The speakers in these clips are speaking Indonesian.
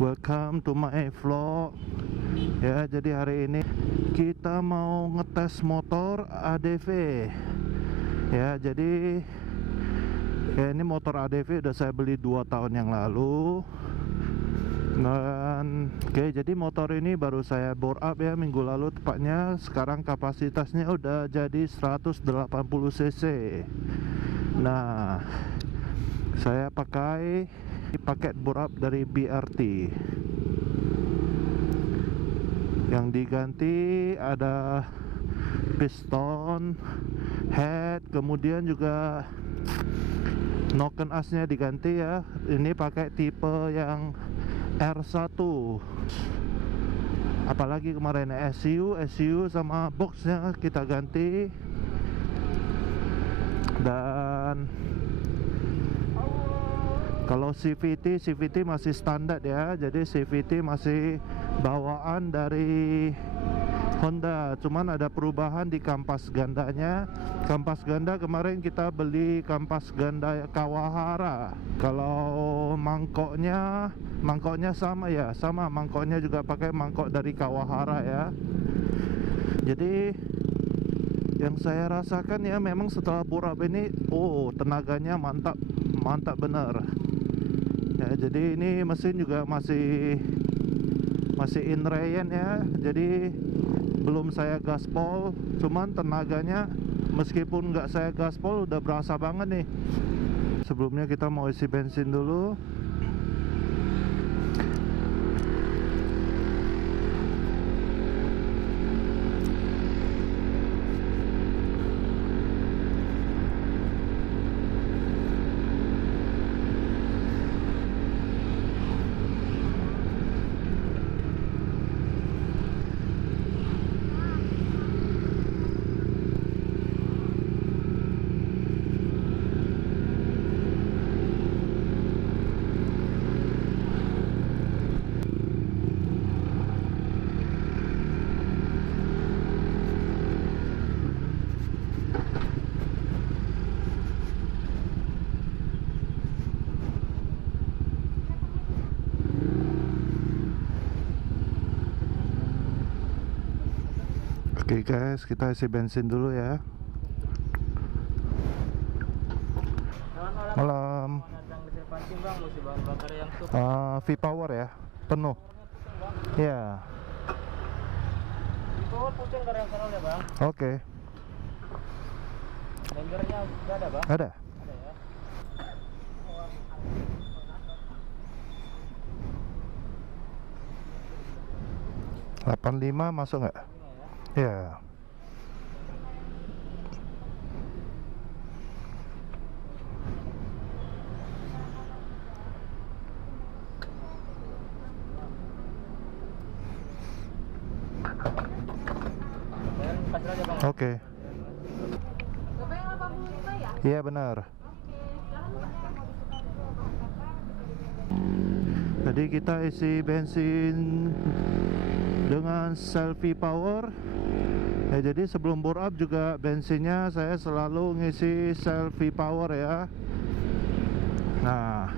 Welcome to my vlog. Ya, jadi hari ini kita mau ngetes motor ADV. Ya, jadi ini motor ADV udah saya beli 2 tahun yang lalu. Dan jadi motor ini baru saya bore up ya minggu lalu tepatnya. Sekarang kapasitasnya udah jadi 180 cc. Nah, saya pakai paket bore up dari BRT. Yang diganti ada piston, head, kemudian juga noken asnya diganti ya. Ini pakai tipe yang R1. Apalagi kemarin SU sama boxnya kita ganti. Dan kalau CVT masih standar ya. Jadi CVT masih bawaan dari Honda, cuman ada perubahan di kampas gandanya. Kampas ganda kemarin kita beli kampas ganda Kawahara. Kalau mangkoknya sama ya, sama mangkoknya juga pakai mangkok dari Kawahara ya. Jadi yang saya rasakan ya, memang setelah bore up ini, tenaganya mantap bener ya. Jadi ini mesin juga masih in rain ya. Jadi belum saya gaspol, cuman tenaganya meskipun nggak saya gaspol udah berasa banget nih. Sebelumnya kita mau isi bensin dulu. Oke guys, kita isi bensin dulu ya. Malam. V-Power ya, penuh. Ya. V-Power pusing karena yang sana ya bang. Oke. Lengernya sudah ada bang? Ada. Ada ya. 85 masuk nggak? Ya. Oke. Iya benar. Jadi kita isi bensin dengan selfie power. Jadi sebelum bore up juga bensinnya saya selalu ngisi selfie power ya. Nah,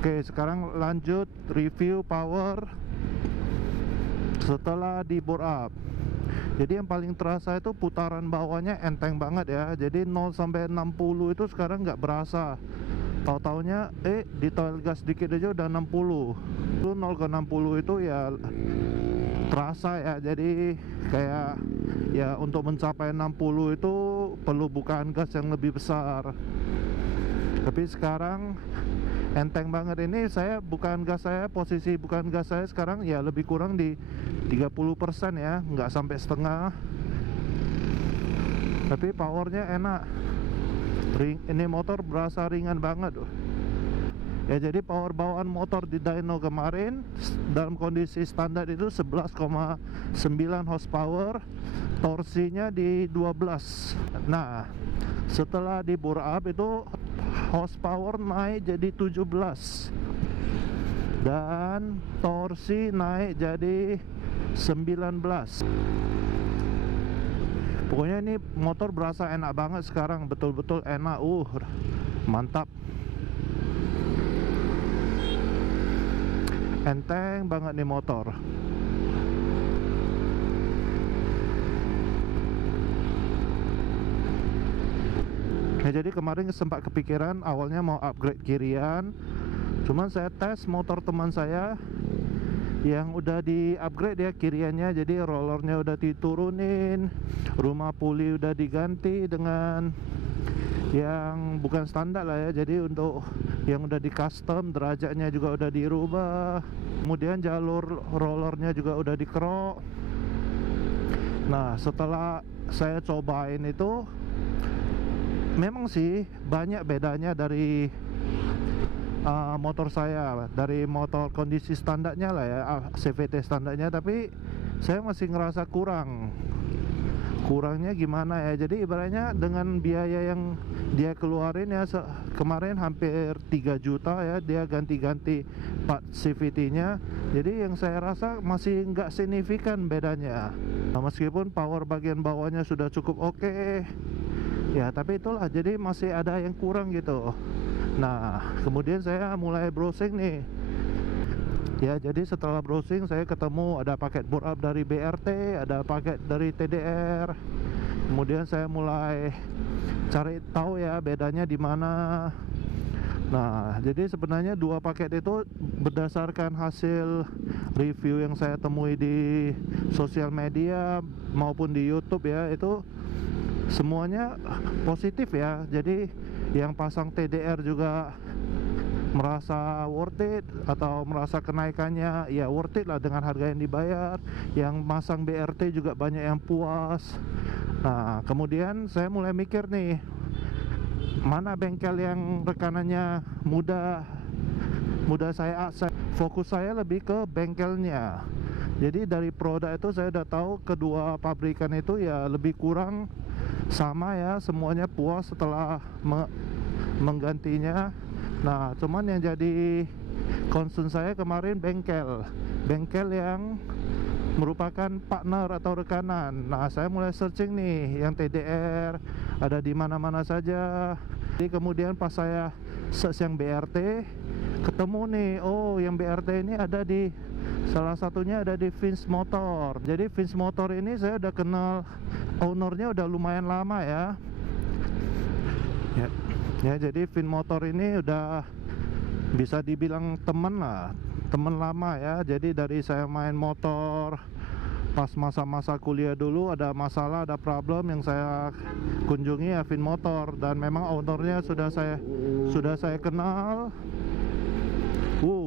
oke, sekarang lanjut review power setelah di bore up. Jadi yang paling terasa itu putaran bawahnya enteng banget ya. Jadi 0 sampai 60 itu sekarang nggak berasa. Tahu-taunya di toilet gas dikit aja udah 60. Itu 0 ke 60 itu ya terasa ya. Jadi kayak ya untuk mencapai 60 itu perlu bukaan gas yang lebih besar. Tapi sekarang enteng banget. Ini saya posisi bukaan gas saya sekarang ya lebih kurang di 30% ya, nggak sampai setengah. Tapi powernya enak. Ini motor berasa ringan banget. Ya, jadi power bawaan motor di dyno kemarin dalam kondisi standar itu 11,9 horsepower, torsinya di 12. Nah, setelah di bore up itu horsepower naik jadi 17 dan torsi naik jadi 19. Pokoknya ini motor berasa enak banget sekarang, betul-betul enak. Mantap. enteng banget nih motor. Ya, jadi kemarin sempat kepikiran awalnya mau upgrade kirian, cuman saya tes motor teman saya yang udah di upgrade ya kiriannya, jadi rollernya udah diturunin, rumah puli udah diganti dengan yang bukan standar lah ya, jadi untuk yang udah di custom, derajatnya juga udah dirubah, kemudian jalur rollernya juga udah dikerok. Nah, setelah saya cobain itu memang sih banyak bedanya dari motor saya, dari motor kondisi standarnya lah ya, CVT standarnya, tapi saya masih ngerasa kurangnya gimana ya. Jadi ibaratnya dengan biaya yang dia keluarin ya, kemarin hampir 3 juta ya, dia ganti-ganti part CVT-nya. Jadi yang saya rasa masih nggak signifikan bedanya. Nah, meskipun power bagian bawahnya sudah cukup oke ya, tapi itulah, jadi masih ada yang kurang gitu. Nah, kemudian saya mulai browsing nih ya, jadi setelah browsing saya ketemu ada paket bore up dari BRT, ada paket dari TDR. Kemudian saya mulai cari tahu ya bedanya di mana. Nah, jadi sebenarnya dua paket itu berdasarkan hasil review yang saya temui di sosial media maupun di YouTube ya, itu semuanya positif ya. Jadi yang pasang TDR juga merasa worth it, atau merasa kenaikannya ya worth it lah dengan harga yang dibayar. Yang masang BRT juga banyak yang puas. Nah, kemudian saya mulai mikir nih, mana bengkel yang rekanannya mudah saya akses. Fokus saya lebih ke bengkelnya. Jadi dari produk itu saya udah tahu kedua pabrikan itu ya lebih kurang sama ya, semuanya puas setelah menggantinya. Nah, cuman yang jadi concern saya kemarin bengkel yang merupakan partner atau rekanan. Nah, saya mulai searching nih yang TDR ada di mana-mana saja. Jadi kemudian pas saya search yang BRT, ketemu nih, oh yang BRT ini ada di salah satunya ada di Vince Motor. Jadi Vince Motor ini saya udah kenal ownernya udah lumayan lama ya. Ya, jadi Vince Motor ini udah bisa dibilang temen lah, temen lama ya. Jadi dari saya main motor pas masa-masa kuliah dulu, ada masalah, ada problem yang saya kunjungi ya Vince Motor, dan memang ownernya sudah saya kenal.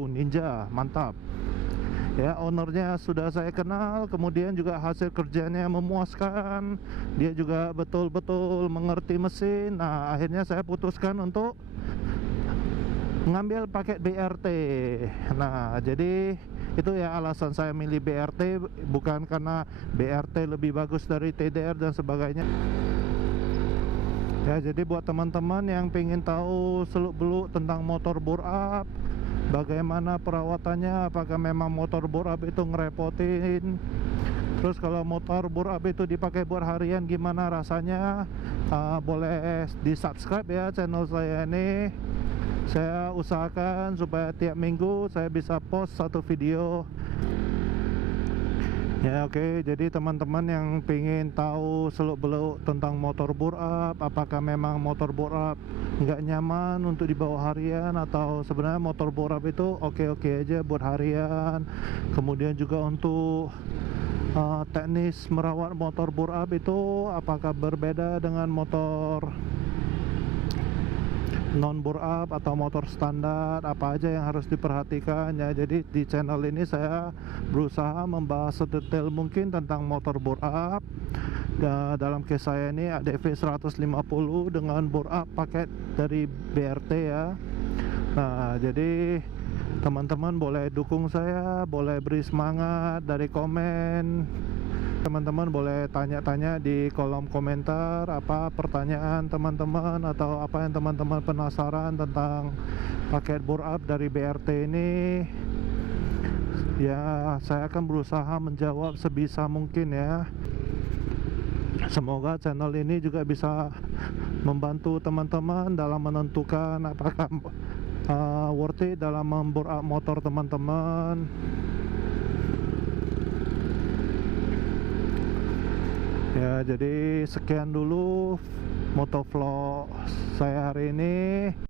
Ninja, mantap. Ya, ownernya sudah saya kenal, kemudian juga hasil kerjanya memuaskan, dia juga betul-betul mengerti mesin. Nah, akhirnya saya putuskan untuk mengambil paket BRT. Nah, jadi itu ya alasan saya milih BRT, bukan karena BRT lebih bagus dari TDR dan sebagainya. Ya, jadi buat teman-teman yang pengen tahu seluk-beluk tentang motor bore up, bagaimana perawatannya, apakah memang motor bore up itu ngerepotin, terus kalau motor bore up itu dipakai buat harian gimana rasanya, boleh di subscribe ya channel saya ini. Saya usahakan supaya tiap minggu saya bisa post satu video ya. Oke, jadi teman-teman yang pengen tahu seluk-beluk tentang motor bore up, apakah memang motor bore up nggak nyaman untuk dibawa harian, atau sebenarnya motor bore up itu oke-oke aja buat harian. Kemudian juga untuk teknis merawat motor bore up itu apakah berbeda dengan motor non bore up atau motor standar, apa aja yang harus diperhatikan ya. Jadi di channel ini saya berusaha membahas sedetail mungkin tentang motor bore up. Dalam case saya ini ADV 150 dengan bore up paket dari BRT ya. Nah, jadi teman-teman boleh dukung saya, boleh beri semangat dari komen. Teman-teman boleh tanya-tanya di kolom komentar apa pertanyaan teman-teman, atau apa yang teman-teman penasaran tentang paket bore up dari BRT ini. Ya, saya akan berusaha menjawab sebisa mungkin ya. Semoga channel ini juga bisa membantu teman-teman dalam menentukan apakah worth it dalam membor up motor teman-teman. Ya, jadi sekian dulu motovlog saya hari ini.